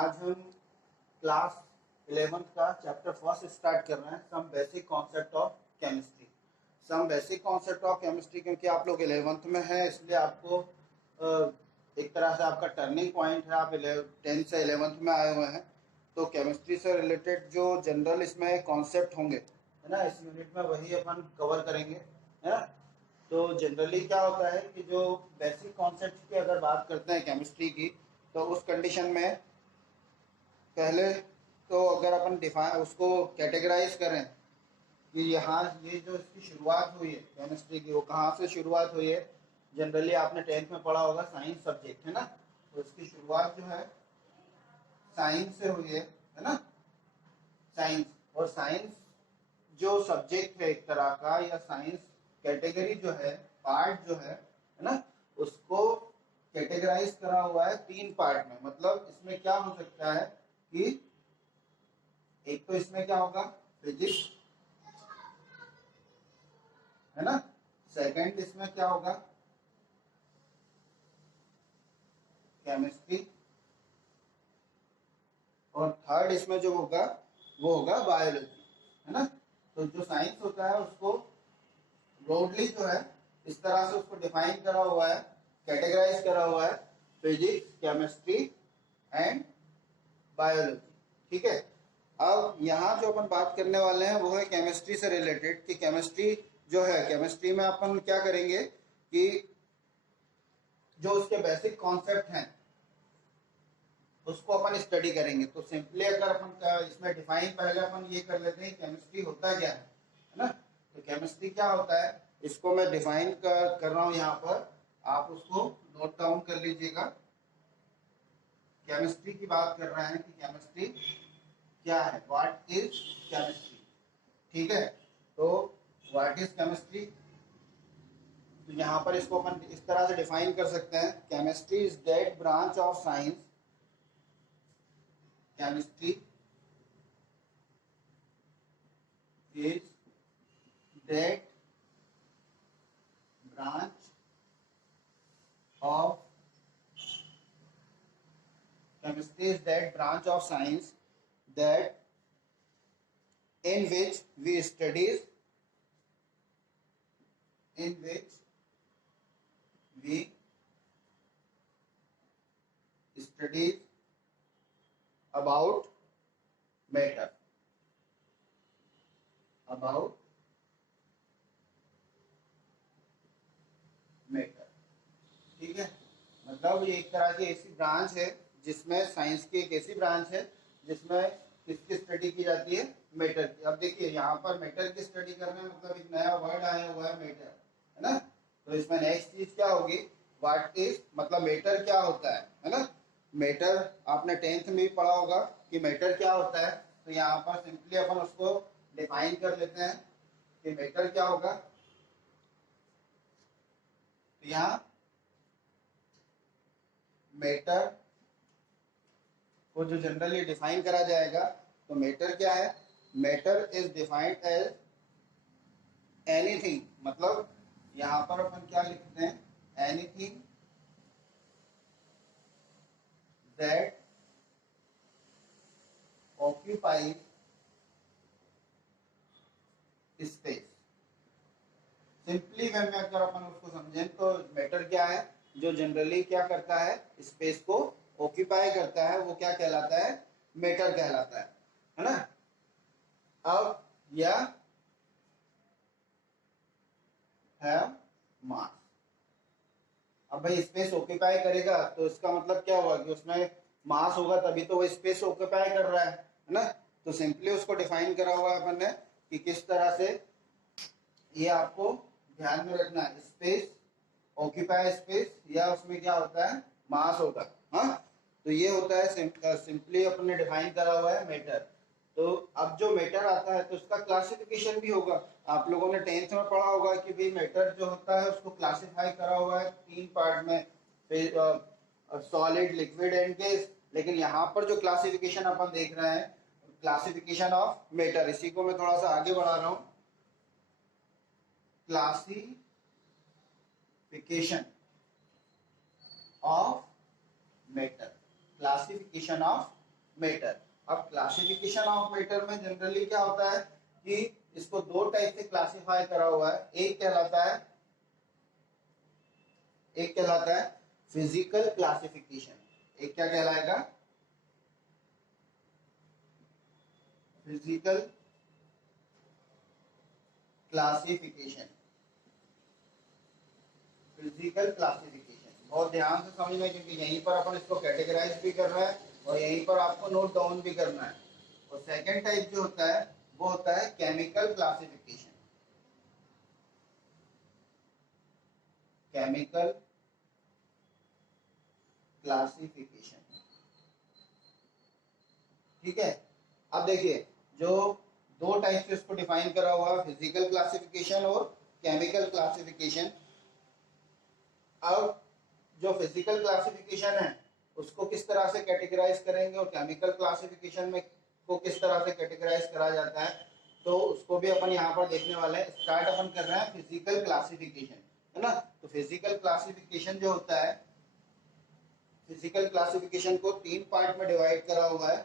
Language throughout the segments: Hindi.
आज हम क्लास 11th का चैप्टर फर्स्ट स्टार्ट कर रहे हैं, some basic concept of chemistry. Some basic concept of chemistry क्योंकि आप लोग 11th में हैं, इसलिए आपको एक तरह से आपका टर्निंग पॉइंट है। आप 10th से 11th में आए हुए हैं, तो केमिस्ट्री से रिलेटेड जो जनरल इसमें कॉन्सेप्ट होंगे, है ना, इस यूनिट में वही अपन कवर करेंगे, है ना। तो जनरली क्या होता है कि जो बेसिक कॉन्सेप्ट की अगर बात करते हैं केमिस्ट्री की, तो उस कंडीशन में पहले तो अगर अपन डिफाइन उसको कैटेगराइज करें कि यहाँ ये जो इसकी शुरुआत हुई है केमिस्ट्री की, वो कहाँ से शुरुआत हुई है। जनरली आपने 10th में पढ़ा होगा, साइंस सब्जेक्ट है ना, तो इसकी शुरुआत जो है साइंस से हुई है ना। साइंस, और साइंस जो सब्जेक्ट है एक तरह का, या साइंस कैटेगरी जो है, पार्ट जो है ना, उसको कैटेगराइज करा हुआ है 3 पार्ट में। मतलब इसमें क्या हो सकता है कि एक तो इसमें क्या होगा, फिजिक्स, है ना। सेकंड इसमें क्या होगा, केमिस्ट्री, और थर्ड इसमें जो होगा वो होगा बायोलॉजी, है ना। तो जो साइंस होता है उसको ब्रॉडली जो है इस तरह से उसको डिफाइन करा हुआ है, कैटेगराइज करा हुआ है, फिजिक्स, केमिस्ट्री एंड बायोलॉजी, ठीक है। अब यहाँ जो अपन बात करने वाले हैं वो है केमिस्ट्री से रिलेटेड, कि केमिस्ट्री जो है, केमिस्ट्री में अपन क्या करेंगे कि जो उसके बेसिक कॉन्सेप्ट हैं उसको अपन स्टडी करेंगे। तो सिंपली अगर अपन इसमें डिफाइन पहले अपन ये कर लेते हैं केमिस्ट्री होता क्या है ना। तो केमिस्ट्री क्या होता है, इसको मैं डिफाइन कर रहा हूं यहाँ पर, आप उसको नोट डाउन कर लीजिएगा। केमिस्ट्री की बात कर रहे हैं कि केमिस्ट्री क्या है, व्हाट इज केमिस्ट्री, ठीक है। तो व्हाट इज केमिस्ट्री, तो यहाँ पर इसको अपन इस तरह से डिफाइन कर सकते हैं, chemistry is that branch of science, chemistry is that branch of chemistry is that branch of science that in which we studies about matter, about matter, ठीक है। मतलब ये एक तरह की ऐसी ब्रांच है जिसमें, साइंस की एक ऐसी ब्रांच है जिसमें किसकी स्टडी की जाती है, मैटर की। अब देखिए यहाँ पर मैटर की स्टडी करने में मतलब एक नया वर्ड आया हुआ है, मैटर, है ना। तो इसमें नेक्स्ट चीज क्या होगी, व्हाट इज, मतलब मैटर क्या होता है ना। मैटर आपने 10th में भी पढ़ा होगा कि मैटर क्या होता है। तो यहाँ पर सिंपली अपन उसको डिफाइन कर लेते हैं कि मैटर क्या होगा। तो यहाँ मैटर को जो जनरली डिफाइन करा जाएगा, तो मैटर क्या है, matter is defined as anything, मतलब यहां पर अपन क्या लिखते हैं, anything that occupies space. Simply way में अगर अपन उसको समझें तो मैटर क्या है, जो जनरली क्या करता है, स्पेस को ऑक्यूपाई करता है, वो क्या कहलाता है, मैटर कहलाता है ना। अब या हैव मास, अब भाई स्पेस ऑक्यूपाई करेगा तो इसका मतलब क्या होगा कि उसमें मास होगा, तभी तो वो स्पेस ऑक्यूपाई कर रहा है ना। तो सिंपली उसको डिफाइन करा हुआ है अपन ने कि किस तरह से, ये आपको ध्यान में रखना है, स्पेस ऑक्यूपाई स्पेस, या उसमें क्या होता है, मास होगा। हाँ, तो ये होता है सिंपली अपन ने डिफाइन करा हुआ है मैटर। तो अब जो मैटर आता है तो उसका क्लासिफिकेशन भी होगा। आप लोगों ने 10th में पढ़ा होगा कि भाई मैटर जो होता है उसको क्लासिफाई करा हुआ है 3 पार्ट में, सॉलिड, लिक्विड एंड गैस। लेकिन यहाँ पर जो क्लासिफिकेशन अपन देख रहे हैं, क्लासिफिकेशन ऑफ मैटर, इसी को मैं थोड़ा सा आगे बढ़ा रहा हूं। Classification of matter, classification of matter. अब क्लासिफिकेशन ऑफ मैटर में जनरली क्या होता है कि इसको दो टाइप से क्लासिफाई करा हुआ है। एक कहलाता है फिजिकल क्लासिफिकेशन, एक क्या कहलाएगा, फिजिकल क्लासिफिकेशन। फिजिकल क्लासिफिकेशन बहुत ध्यान से समझना है क्योंकि यहीं पर अपन इसको कैटेगराइज भी कर रहा है और यहीं पर आपको नोट डाउन भी करना है। और सेकंड टाइप जो होता है वो होता है केमिकल क्लासिफिकेशन। केमिकल क्लासिफिकेशन, ठीक है। अब देखिए जो दो टाइप से इसको डिफाइन करा हुआ है, फिजिकल क्लासिफिकेशन और केमिकल क्लासिफिकेशन। अब जो फिजिकल क्लासिफिकेशन है उसको किस तरह से कैटेगराइज करेंगे और केमिकल क्लासिफिकेशन में को किस तरह से कैटेगराइज करा जाता है, तो उसको भी अपन यहाँ पर देखने वाले हैं। स्टार्ट अपन कर रहे हैं फिजिकल क्लासिफिकेशन, है ना। तो फिजिकल क्लासिफिकेशन जो होता है, फिजिकल क्लासिफिकेशन को तीन पार्ट में डिवाइड करा हुआ है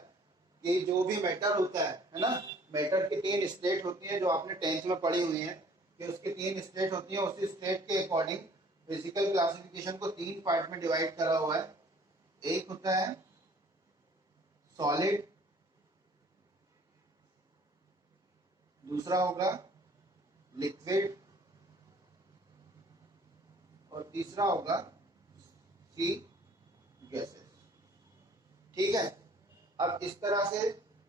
कि जो भी मैटर होता है ना, मैटर की तीन स्टेट होती है जो आपने 10th में पढ़ी हुई है कि उसकी तीन स्टेट होती है। उसी स्टेट के अकॉर्डिंग फिजिकल क्लासिफिकेशन को तीन पार्ट में डिवाइड करा हुआ है। एक होता है सॉलिड, दूसरा होगा लिक्विड और तीसरा होगा सी गैसेस, ठीक है। अब इस तरह से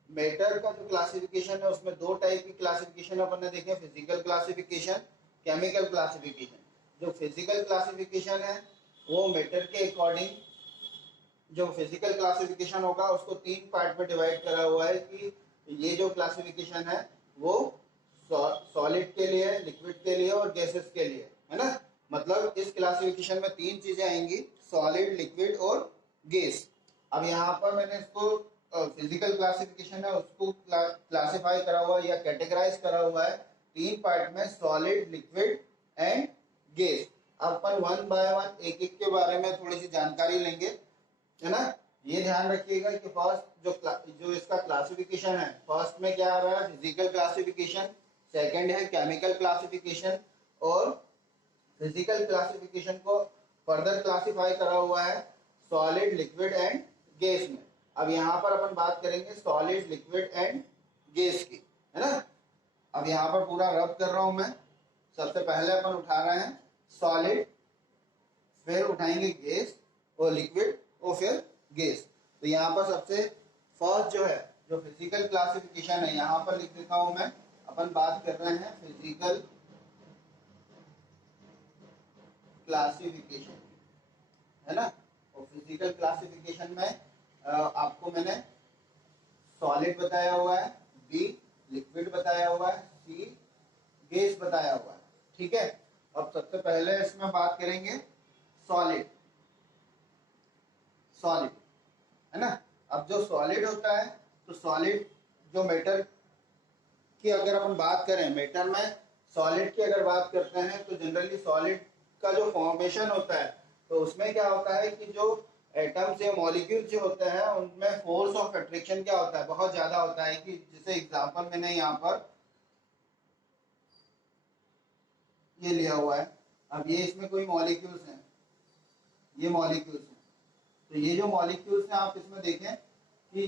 मैटर का जो क्लासिफिकेशन है उसमें दो टाइप की क्लासिफिकेशन अपन ने देखे, फिजिकल क्लासिफिकेशन, केमिकल क्लासिफिकेशन। जो फिजिकल क्लासिफिकेशन है वो मैटर के अकॉर्डिंग, जो फिजिकल क्लासिफिकेशन होगा उसको तीन पार्ट में डिवाइड करा हुआ है कि ये जो क्लासिफिकेशन है वो सॉलिड के लिए, लिक्विड के लिए और गैसेस के लिए, है ना। मतलब इस क्लासिफिकेशन में तीन चीजें आएंगी, सॉलिड, लिक्विड और गैस। अब यहाँ पर मैंने इसको फिजिकल क्लासिफिकेशन है उसको क्लासिफाई करा हुआ या कैटेगराइज करा हुआ है तीन पार्ट में, solid, liquid and gas. Upon one by one एक एक के बारे में थोड़ी सी जानकारी लेंगे, है ना। ये ध्यान रखिएगा कि फर्स्ट जो इसका क्लासिफिकेशन है, फर्स्ट में क्या आ रहा है, फिजिकल क्लासिफिकेशन, सेकंड है केमिकल क्लासिफिकेशन और फिजिकल क्लासिफिकेशन को फर्दर क्लासिफाई करा हुआ है सॉलिड, लिक्विड एंड गैस में। अब यहाँ पर अपन बात करेंगे सॉलिड, लिक्विड एंड गैस की, है ना। अब यहाँ पर पूरा रब कर रहा हूं मैं। सबसे पहले अपन उठा रहे हैं सॉलिड, फिर उठाएंगे गैस और लिक्विड और फिर गैस। तो यहाँ पर सबसे फर्स्ट जो है, जो फिजिकल क्लासिफिकेशन है, यहाँ पर लिख देता हूं मैं। अपन बात कर रहे हैं फिजिकल क्लासिफिकेशन, है ना। और फिजिकल क्लासिफिकेशन में आपको मैंने सॉलिड बताया हुआ है, बी लिक्विड बताया हुआ है, सी गैस बताया हुआ है, ठीक है। अब सबसे पहले इसमें बात करेंगे सॉलिड, सॉलिड, है ना। अब जो सॉलिड होता है, तो सॉलिड जो मैटर की अगर अपन बात करें, मैटर में सॉलिड की अगर बात करते हैं तो जनरली सॉलिड का जो फॉर्मेशन होता है तो उसमें क्या होता है कि जो एटम्स या मॉलिक्यूल्स जो होते हैं उनमें फोर्स ऑफ अट्रैक्शन क्या होता है, बहुत ज्यादा होता है। कि जैसे एग्जांपल मैंने यहाँ पर ये लिया हुआ है। अब ये इसमें कोई मॉलिक्यूल्स हैं, ये मॉलिक्यूल्स हैं। तो ये जो मॉलिक्यूल्स हैं आप इसमें देखें कि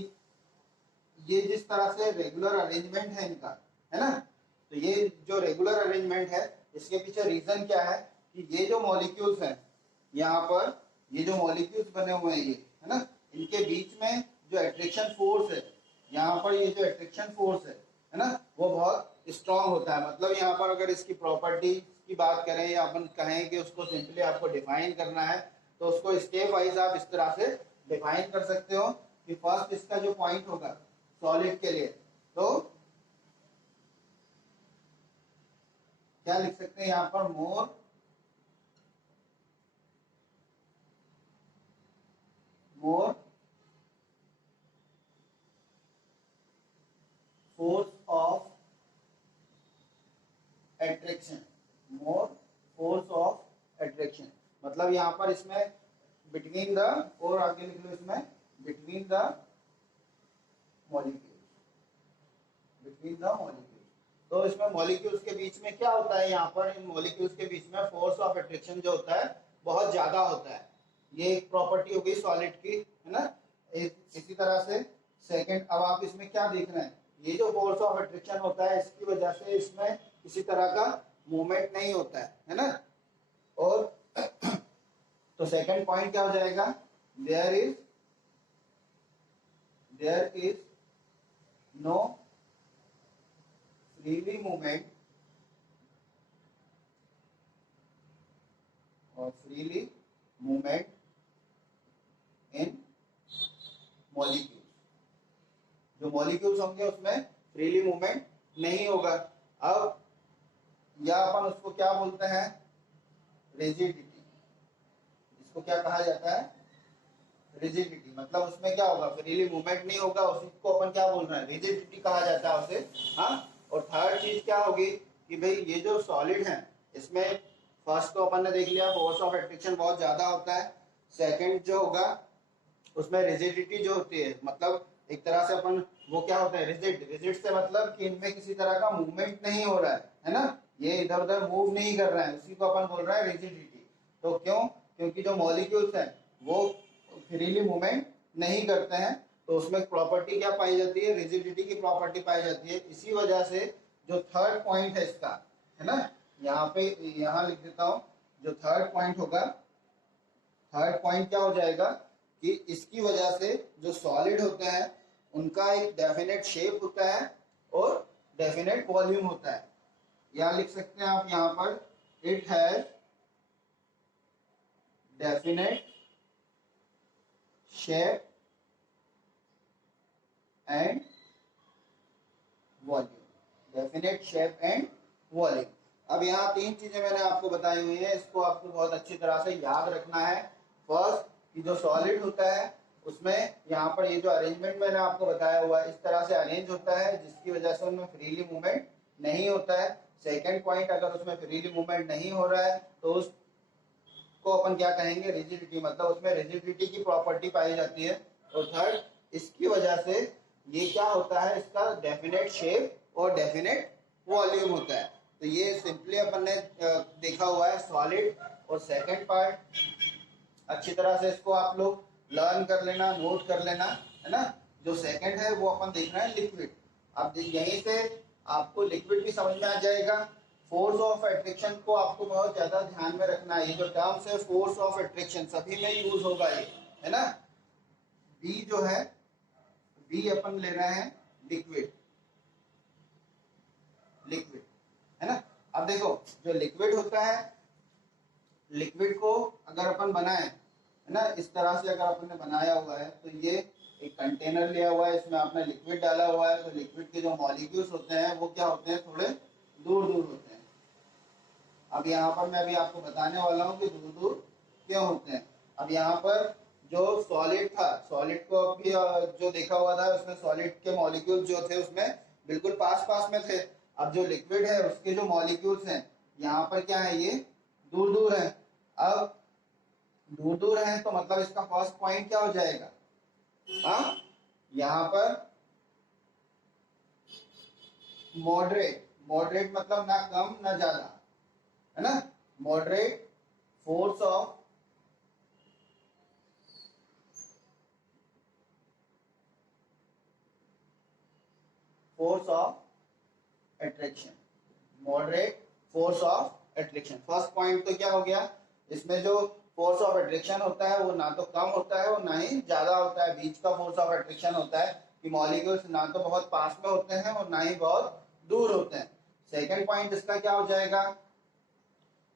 ये जिस तरह से रेगुलर अरेंजमेंट है इनका, है ना। तो ये जो रेगुलर अरेंजमेंट है इसके पीछे रीजन क्या है कि ये जो मॉलिक्यूल्स हैं, यहाँ पर ये जो मॉलिक्यूल्स बने हुए हैं ये, है ना, इनके बीच में जो अट्रैक्शन फोर्स है, यहाँ पर ये जो अट्रैक्शन फोर्स है ना, वो बहुत स्ट्रांग होता है। मतलब यहाँ पर अगर इसकी प्रॉपर्टी की बात करें या अपन कहें कि उसको सिंपली आपको डिफाइन करना है तो उसको स्टेप वाइज आप इस तरह से डिफाइन कर सकते हो कि फर्स्ट इसका जो पॉइंट होगा सॉलिड के लिए, तो क्या लिख सकते हैं यहाँ पर, more force of attraction, more force of attraction. मतलब यहाँ पर इसमें बिटवीन द, और आगे लिख लो इसमें, between the molecules, between the molecules. तो इसमें मॉलिक्यूल्स के बीच में क्या होता है, यहाँ पर इन मॉलिक्यूल्स के बीच में फोर्स ऑफ अट्रैक्शन जो होता है बहुत ज्यादा होता है। ये एक प्रॉपर्टी हो गई सॉलिड की, है ना। इसी तरह से सेकंड, अब आप इसमें क्या देख रहे हैं, ये जो फोर्स ऑफ अट्रैक्शन होता है इसकी वजह से इसमें किसी तरह का मूवमेंट नहीं होता है ना। और तो सेकंड पॉइंट क्या हो जाएगा, there is no freely movement in molecules. जो मॉलिक्यूल्स होंगे उसमें फ्रीली मूवमेंट नहीं होगा। अब या अपन उसको क्या बोलते हैं, रिजिडिटी। इसको क्या कहा जाता है, रिजिडिटी। मतलब उसमें क्या होगा, फ्रीली मूवमेंट नहीं होगा, उसी को अपन क्या बोल रहे हैं, रिजिडिटी कहा जाता है उसे। हाँ, और थर्ड चीज क्या होगी कि भाई ये जो सॉलिड है इसमें फर्स्ट तो अपन ने देख लिया फोर्स ऑफ एट्रैक्शन बहुत ज्यादा होता है। सेकंड जो होगा उसमें रिजिडिटी जो होती है, मतलब एक तरह से अपन वो क्या होता है, रिजिड से मतलब कि इनमें किसी तरह का मूवमेंट नहीं हो रहा है ना, ये इधर उधर मूव नहीं कर रहे हैं, उसी को अपन बोल रहे हैं रिजिडिटी। तो क्यों, क्योंकि जो मॉलिक्यूल्स हैं वो फ्रीली मूवमेंट नहीं करते हैं, तो उसमें प्रॉपर्टी क्या पाई जाती है, रिजिडिटी की प्रॉपर्टी पाई जाती है। इसी वजह से जो थर्ड पॉइंट है इसका, है ना, यहाँ पे यहाँ लिख देता हूं, जो थर्ड पॉइंट होगा, थर्ड पॉइंट क्या हो जाएगा कि इसकी वजह से जो सॉलिड होते हैं उनका एक डेफिनेट शेप होता है और डेफिनेट वॉल्यूम होता है। यहाँ लिख सकते हैं आप, यहाँ पर it has definite shape and volume, definite shape and volume. अब यहाँ तीन चीजें मैंने आपको बताई हुई है, इसको आपको बहुत अच्छी तरह से याद रखना है। फर्स्ट कि जो सॉलिड होता है उसमें यहाँ पर ये जो अरेंजमेंट मैंने आपको बताया हुआ है इस तरह से अरेंज होता है जिसकी वजह से उनमें फ्रीली मूवमेंट नहीं होता है। सेकेंड पॉइंट, अगर उसमें फ्रीली मूवमेंट नहीं हो रहा है तो उसको अपन क्या कहेंगे, रिजिडिटी, मतलब उसमें रिजिडिटी की प्रॉपर्टी पाई जाती है। और थर्ड, इसकी वजह से ये क्या होता है, इसका डेफिनेट शेप और डेफिनेट वॉल्यूम होता है। तो ये सिंपली अपन ने देखा हुआ है सॉलिड। और सेकंड पार्ट अच्छी तरह से इसको आप लोग लर्न कर लेना, नोट कर लेना, है ना। जो सेकंड है वो अपन देख रहे हैं लिक्विड। अब यहीं से आपको लिक्विड भी समझ में आ जाएगा। फोर्स ऑफ अट्रैक्शन को आपको बहुत ज्यादा ध्यान में रखना है। ये जो टर्म्स है फोर्स ऑफ अट्रैक्शन सभी में यूज होगा ये, है ना। बी जो है, बी अपन ले रहे हैं लिक्विड, लिक्विड, है ना। अब देखो जो लिक्विड होता है, लिक्विड को अगर अपन बनाए, है ना, इस तरह से अगर अपन ने बनाया हुआ है तो ये एक कंटेनर लिया हुआ है, इसमें आपने लिक्विड डाला हुआ है, तो लिक्विड के जो मॉलिक्यूल्स होते हैं वो क्या होते हैं, थोड़े दूर दूर होते हैं। अब यहाँ पर मैं अभी आपको बताने वाला हूँ कि दूर दूर क्यों होते हैं। अब यहाँ पर जो सॉलिड था, सॉलिड को अभी जो देखा हुआ था उसमें सॉलिड के मॉलिक्यूल्स जो थे उसमें बिल्कुल पास पास में थे। अब जो लिक्विड है उसके जो मॉलिक्यूल्स हैं यहाँ पर क्या है, ये दूर दूर है। अब दूर दूर है तो मतलब इसका फर्स्ट पॉइंट क्या हो जाएगा, हाँ, यहाँ पर मॉडरेट, मॉडरेट मतलब ना कम ना ज्यादा, है ना। Moderate force of attraction, moderate force of attraction. First point तो क्या हो गया, इसमें जो फोर्स ऑफ अट्रैक्शन होता है वो ना तो कम होता है और ना ही ज्यादा होता है, बीच का फोर्स ऑफ अट्रैक्शन होता है कि मॉलिक्यूल्स ना तो बहुत पास में होते हैं और ना ही बहुत दूर होते हैं। सेकंड पॉइंट इसका क्या हो जाएगा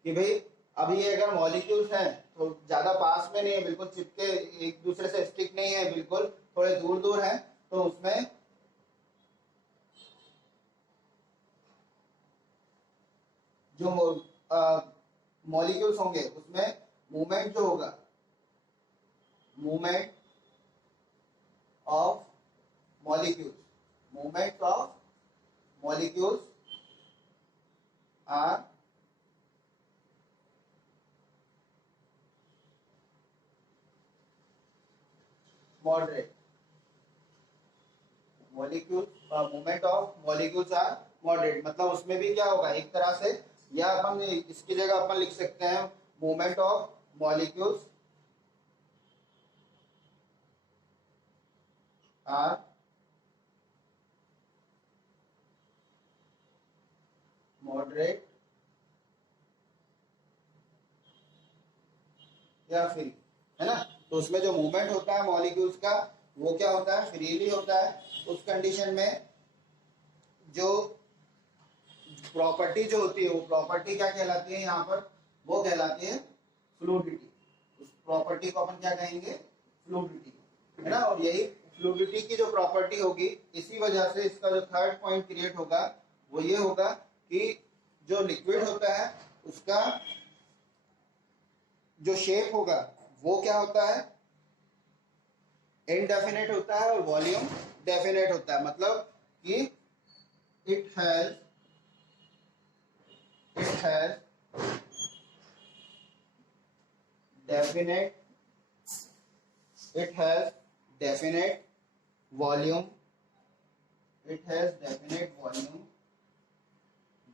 कि भाई अभी ये अगर मॉलिक्यूल्स हैं तो ज्यादा पास में नहीं है, बिल्कुल चिपके एक दूसरे से स्टिक नहीं है, बिल्कुल थोड़े दूर दूर है, तो उसमें जो मॉलिक्यूल्स होंगे उसमें मूवमेंट जो होगा, movement of molecules, movement of molecules are moderate, molecule movement of molecules are moderate, मतलब उसमें भी क्या होगा एक तरह से, या अपन इसकी जगह अपन लिख सकते हैं movement of molecules are moderate या फ्री, है ना। तो उसमें जो मूवमेंट होता है मॉलिक्यूल्स का वो क्या होता है, फ्रीली होता है। उस कंडीशन में जो प्रॉपर्टी जो होती है वो प्रॉपर्टी क्या कहलाती है यहाँ पर, वो कहलाती है फ्लूइडिटी। उस प्रॉपर्टी को अपन क्या कहेंगे, फ्लूइडिटी, है ना। और यही फ्लूइडिटी की जो प्रॉपर्टी होगी, इसी वजह से इसका जो थर्ड पॉइंट क्रिएट होगा वो ये होगा कि जो लिक्विड होता है उसका जो शेप होगा वो क्या होता है, इनडेफिनेट होता है, और वॉल्यूम डेफिनेट होता है। मतलब कि it has definite it has definite volume,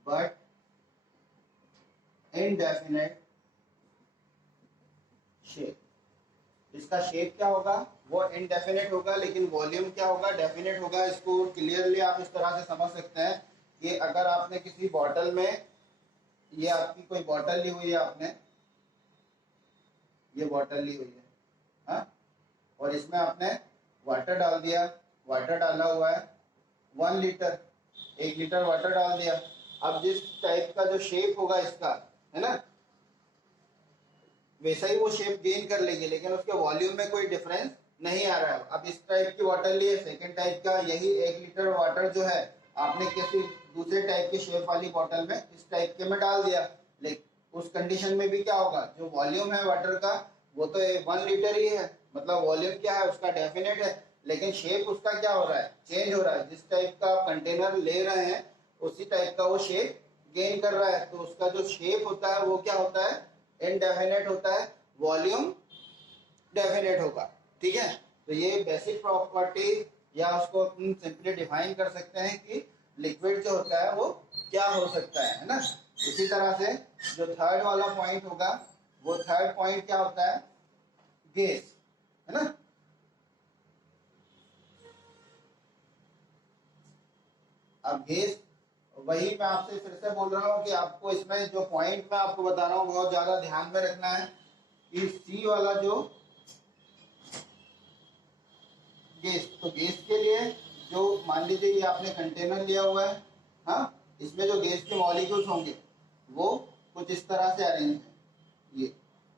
but indefinite shape। इसका शेप क्या होगा, वो इनडेफिनेट होगा, लेकिन वॉल्यूम क्या होगा, डेफिनेट होगा। इसको क्लियरली आप इस तरह से समझ सकते हैं कि अगर आपने किसी बॉटल में, ये आपकी कोई बॉटल ली हुई है, आपने ये बॉटल ली हुई है, हाँ, और इसमें आपने वाटर डाल दिया, वाटर डाला हुआ है 1 लीटर, 1 लीटर वाटर डाल दिया। अब जिस टाइप का जो शेप होगा इसका, है ना, वैसा ही वो शेप गेन कर लेगी, लेकिन उसके वॉल्यूम में कोई डिफरेंस नहीं आ रहा है। अब इस टाइप की वाटर लिए, सेकेंड टाइप का, यही 1 लीटर वाटर जो है आपने किसी दूसरे टाइप के शेप वाली बॉटल में इस टाइप के में डाल दिया, लेकिन उस कंडीशन में भी क्या होगा, जो वॉल्यूम है वाटर का वो तो 1 लीटर ही है, मतलब वॉल्यूम क्या है उसका डेफिनेट है, लेकिन शेप उसका क्या हो रहा है, चेंज हो रहा है। जिस टाइप का आप कंटेनर ले रहे हैं उसी टाइप का वो शेप गेन कर रहा है। तो उसका जो शेप होता है वो क्या होता है, इनडेफिनेट होता है, वॉल्यूम डेफिनेट होगा। ठीक है, तो ये बेसिक प्रॉपर्टी, या उसको अपन सिंपली डिफाइन कर सकते हैं कि लिक्विड जो होता है वो क्या हो सकता है ना। इसी तरह से जो थर्ड वाला पॉइंट होगा, वो थर्ड पॉइंट क्या होता है, गैस, है ना। अब गैस, वही मैं आपसे फिर से बोल रहा हूँ कि आपको इसमें जो पॉइंट मैं आपको बता रहा हूँ बहुत ज्यादा ध्यान में रखना है कि सी वाला जो गैस, तो गैस के लिए जो मान लीजिए ये आपने कंटेनर लिया हुआ है, हाँ, इसमें जो गैस के मॉलिक्यूल्स होंगे वो कुछ इस तरह से अरेंज है ये।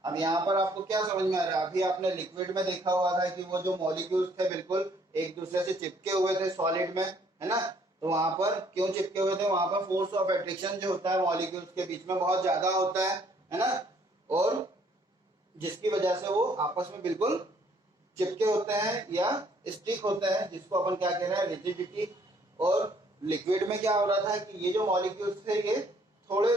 अब यहाँ पर आपको क्या समझ में आ रहा है, अभी आपने लिक्विड में देखा हुआ था कि वो जो मॉलिक्यूल्स थे बिल्कुल एक दूसरे से चिपके हुए थे सॉलिड में, है ना। तो वहां पर क्यों चिपके हुए थे, वहां पर फोर्स ऑफ अट्रैक्शन जो होता है मॉलिक्यूल्स के बीच में बहुत ज्यादा होता है ना, और जिसकी वजह से वो आपस में बिल्कुल चिपके होते हैं या स्टिक होते हैं, जिसको अपन क्या कह रहे हैं, रिजिडिटी। और लिक्विड में क्या हो रहा था कि ये जो मॉलिक्यूल्स थे ये थोड़े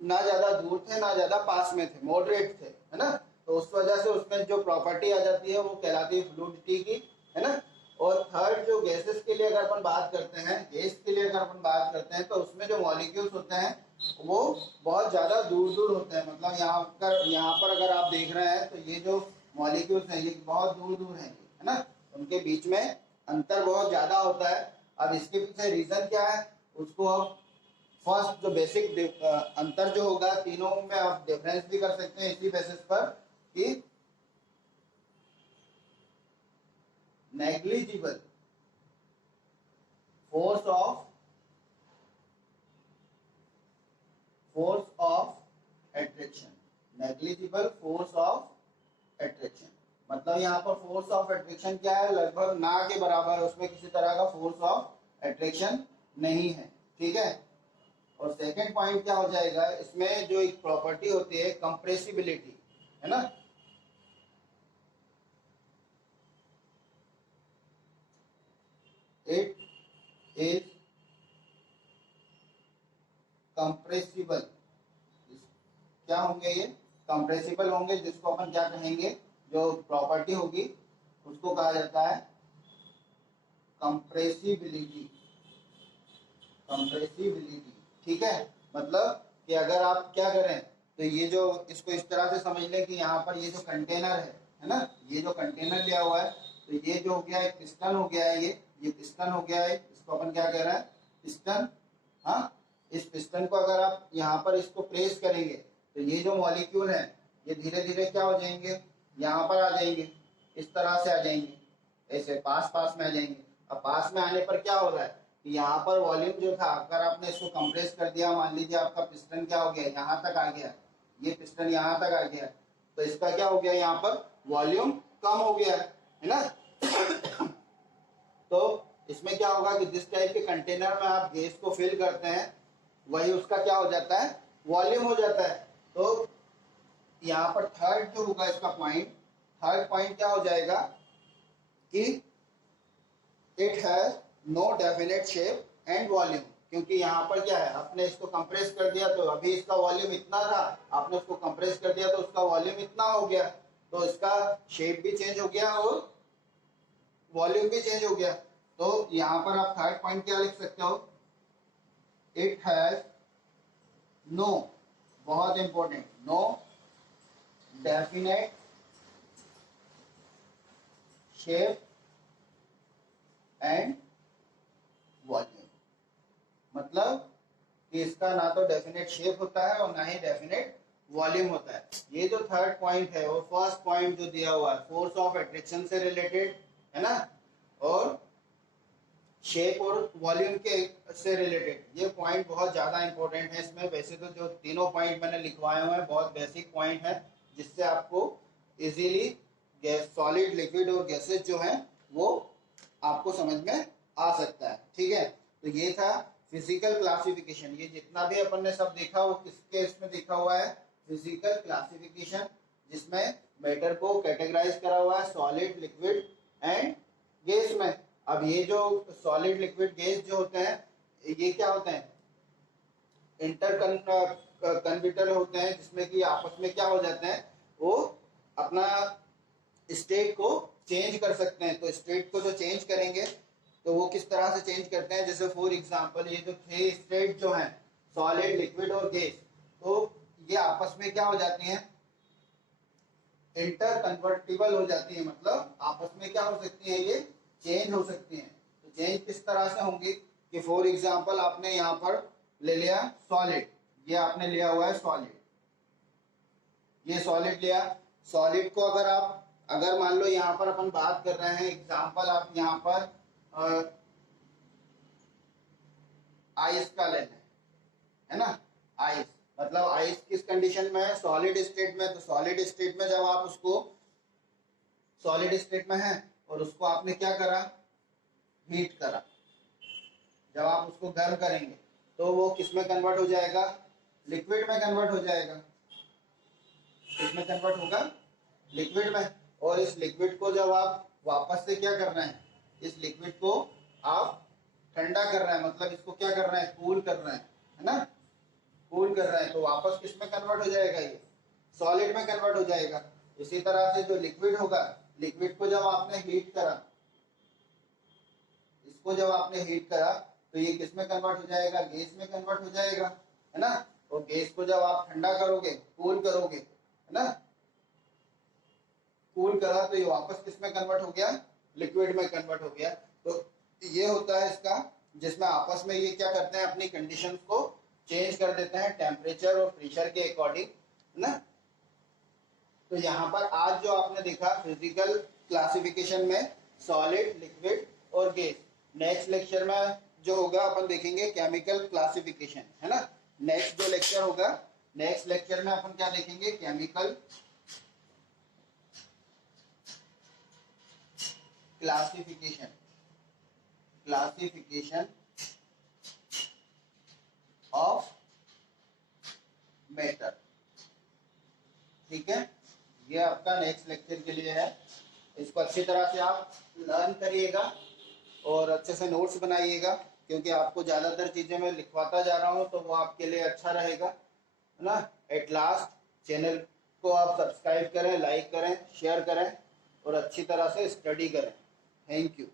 ना ज्यादा दूर थे ना ज्यादा पास में थे, मॉडरेट थे, है ना। तो उस वजह से उसमें जो प्रॉपर्टी आ जाती है वो कहलाती है फ्लूइडिटी की, है ना। और थर्ड जो गैसेस के लिए अगर अपन बात करते हैं, गैस के लिए अगर अपन बात करते हैं, तो उसमें जो मॉलिक्यूल्स होते हैं वो बहुत ज्यादा दूर दूर होते हैं। मतलब यहाँ पर अगर आप देख रहे हैं तो ये जो मॉलिक्यूल्स हैं ये बहुत दूर दूर हैं, है ना, उनके बीच में अंतर बहुत ज्यादा होता है। अब इसके पीछे रीजन क्या है, उसको हम फर्स्ट जो बेसिक अंतर जो होगा, तीनों में आप डिफरेंस भी कर सकते हैं इसी बेसिस पर कि negligible force of attraction, negligible force of attraction, मतलब यहाँ पर फोर्स ऑफ अट्रैक्शन क्या है, लगभग ना के बराबर है, उसमें किसी तरह का फोर्स ऑफ अट्रैक्शन नहीं है। ठीक है, और सेकंड पॉइंट क्या हो जाएगा, इसमें जो एक प्रॉपर्टी होती है कंप्रेसिबिलिटी, है ना, इट इज कंप्रेसिबल। क्या होंगे ये, कंप्रेसिबल होंगे, जिसको अपन क्या कहेंगे, जो प्रॉपर्टी होगी उसको कहा जाता है कंप्रेसिबिलिटी, कंप्रेसिबिलिटी, ठीक है। मतलब कि अगर आप क्या करें तो ये जो इसको इस तरह से समझ लें कि यहाँ पर ये जो कंटेनर है ना, ये जो कंटेनर लिया हुआ है, तो ये जो हो गया एक पिस्टन हो गया है, ये पिस्टन हो गया है, इसको अपन क्या कह रहे हैं, पिस्टन। हाँ, इस पिस्टन को अगर आप यहाँ पर इसको प्रेस करेंगे तो ये जो मॉलिक्यूल है ये धीरे धीरे क्या हो जाएंगे, यहाँ पर आ जाएंगे, इस तरह से आ जाएंगे, ऐसे पास पास में आ जाएंगे। अब पास में आने पर क्या हो रहा है कि यहाँ पर वॉल्यूम जो था, अगर आपने इसको कंप्रेस कर दिया, मान लीजिए आपका पिस्टन क्या हो गया, यहाँ तक आ गया, ये पिस्टन यहाँ तक आ गया, तो इसका क्या हो गया, यहाँ पर वॉल्यूम कम हो गया है ना। तो इसमें क्या होगा कि जिस टाइप के कंटेनर में आप गैस को फिल करते हैं वही उसका क्या हो जाता है, वॉल्यूम हो जाता है। तो यहाँ पर थर्ड जो होगा इसका पॉइंट, थर्ड पॉइंट क्या हो जाएगा कि it has no definite shape and volume, क्योंकि यहाँ पर क्या है, आपने इसको कंप्रेस कर दिया तो अभी इसका वॉल्यूम इतना था, आपने उसको कंप्रेस कर दिया तो उसका वॉल्यूम इतना हो गया, तो इसका शेप भी चेंज हो गया और वॉल्यूम भी चेंज हो गया। तो यहाँ पर आप थर्ड पॉइंट क्या लिख सकते हो, इट हैज नो, बहुत important, no definite shape and volume. मतलब कि इसका ना तो डेफिनेट शेप होता है और ना ही डेफिनेट वॉल्यूम होता है। ये जो थर्ड पॉइंट है वो फर्स्ट पॉइंट जो दिया हुआ है फोर्स ऑफ अट्रैक्शन से रिलेटेड है ना, और शेप और वॉल्यूम के से रिलेटेड, ये पॉइंट बहुत ज़्यादा इंपॉर्टेंट है इसमें। वैसे तो जो तीनों पॉइंट मैंने लिखवाए हुए हैं बहुत बेसिक पॉइंट है, जिससे आपको इजीली गैस, सॉलिड, लिक्विड और गैसेस जो हैं वो आपको समझ में आ सकता है, ठीक है। तो ये था फिजिकल क्लासिफिकेशन। ये जितना भी अपन ने सब देखा वो किसके इसमें देखा हुआ है, फिजिकल क्लासिफिकेशन, जिसमें मैटर को कैटेगराइज करा हुआ है सॉलिड, लिक्विड एंड गैस में। अब ये जो सॉलिड, लिक्विड, गैस जो होते हैं ये क्या होते हैं, इंटर कन्वर्टर होते हैं, जिसमें कि आपस में क्या हो जाते हैं, वो अपना स्टेट को चेंज कर सकते हैं। तो स्टेट को जो चेंज करेंगे तो वो किस तरह से चेंज करते हैं, जैसे फॉर एग्जांपल ये जो 3 स्टेट जो हैं सॉलिड, लिक्विड और गैस, तो ये आपस में क्या हो जाती हैं, इंटर कन्वर्टिबल हो जाती है, मतलब आपस में क्या हो सकती है, ये चेंज हो सकती हैं। तो चेंज किस तरह से होंगी कि फॉर एग्जांपल आपने यहाँ पर ले लिया सॉलिड, ये आपने लिया हुआ है सॉलिड, ये सॉलिड लिया। सॉलिड को अगर मान लो यहाँ पर अपन बात कर रहे हैं एग्जांपल, आप यहाँ पर आइस का लेना है ना, आइस, मतलब आइस किस कंडीशन में है, सॉलिड स्टेट में। तो सॉलिड स्टेट में जब आप उसको, सॉलिड स्टेट में है और उसको आपने क्या करा, हीट करा, जब आप उसको गर्म करेंगे तो वो किस में कन्वर्ट हो जाएगा, लिक्विड में कन्वर्ट हो जाएगा, किसमें कन्वर्ट होगा, लिक्विड में। और इस लिक्विड को जब आप वापस से क्या करना है, इस लिक्विड को आप ठंडा कर रहे हैं, मतलब इसको क्या कर रहे हैं, कूल कर रहे हैं, है ना, कूल कर रहे हैं, तो वापस किस में कन्वर्ट हो जाएगा, ये सॉलिड में कन्वर्ट हो जाएगा। इसी तरह से जो लिक्विड होगा, लिक्विड को जब आपने हीट करा, इसको जब आपने हीट करा तो ये किस में कन्वर्ट हो जाएगा, गैस में कन्वर्ट हो जाएगा, है ना। और गैस को जब आप ठंडा करोगे, कूल करोगे, है ना, कूल करा तो ये वापस किस में कन्वर्ट हो गया, लिक्विड में कन्वर्ट हो गया। तो ये होता है इसका, जिसमें आपस में ये क्या करते हैं, अपनी कंडीशंस को चेंज कर देते हैं टेम्परेचर और प्रेशर के अकॉर्डिंग, है ना। तो यहाँ पर आज जो आपने देखा फिजिकल क्लासिफिकेशन में सॉलिड, लिक्विड और गैस, नेक्स्ट लेक्चर में जो होगा अपन देखेंगे केमिकल क्लासिफिकेशन, है ना। नेक्स्ट जो लेक्चर होगा, नेक्स्ट लेक्चर में अपन क्या देखेंगे, chemical classification, classification of matter, ठीक है। ये आपका नेक्स्ट लेक्चर के लिए है। इसको अच्छी तरह से आप लर्न करिएगा और अच्छे से नोट्स बनाइएगा, क्योंकि आपको ज़्यादातर चीज़ें मैं लिखवाता जा रहा हूँ तो वो आपके लिए अच्छा रहेगा, है ना। एट लास्ट चैनल को आप सब्सक्राइब करें, लाइक करें, शेयर करें और अच्छी तरह से स्टडी करें। Thank you.